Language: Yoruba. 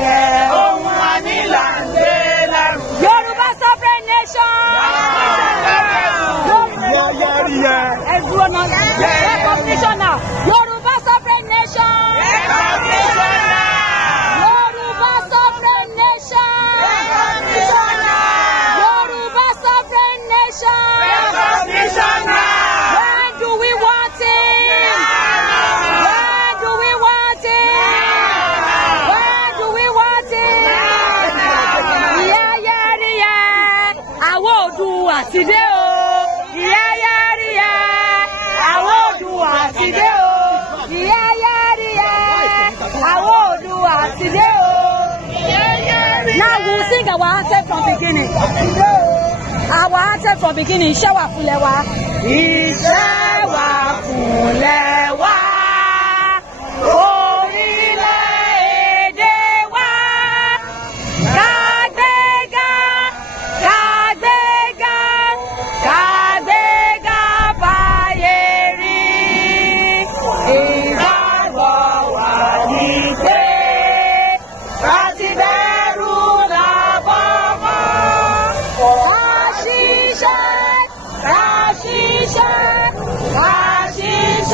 lárugẹ. Ohun wa ní là ń gbé lárugẹ. Yorùbá sovereign nation. Everyone on recognition now. Yorùbá sovereign nation. Recognition now. Yorùbá sovereign nation. Recognition now. Yorùbá sovereign nation. Recognition now. When do we want it? When do we want it? When do we want it? Àwọn Oòduà ti dé o. Àwọn Oòduà ti dé o. Àwọn Oòduà ti dé o. Now we will sing our anthem from beginning. Our anthem from beginning. Iṣẹ́ wà fúnlẹ̀ wa. Iṣẹ́ wà fúnlẹ̀.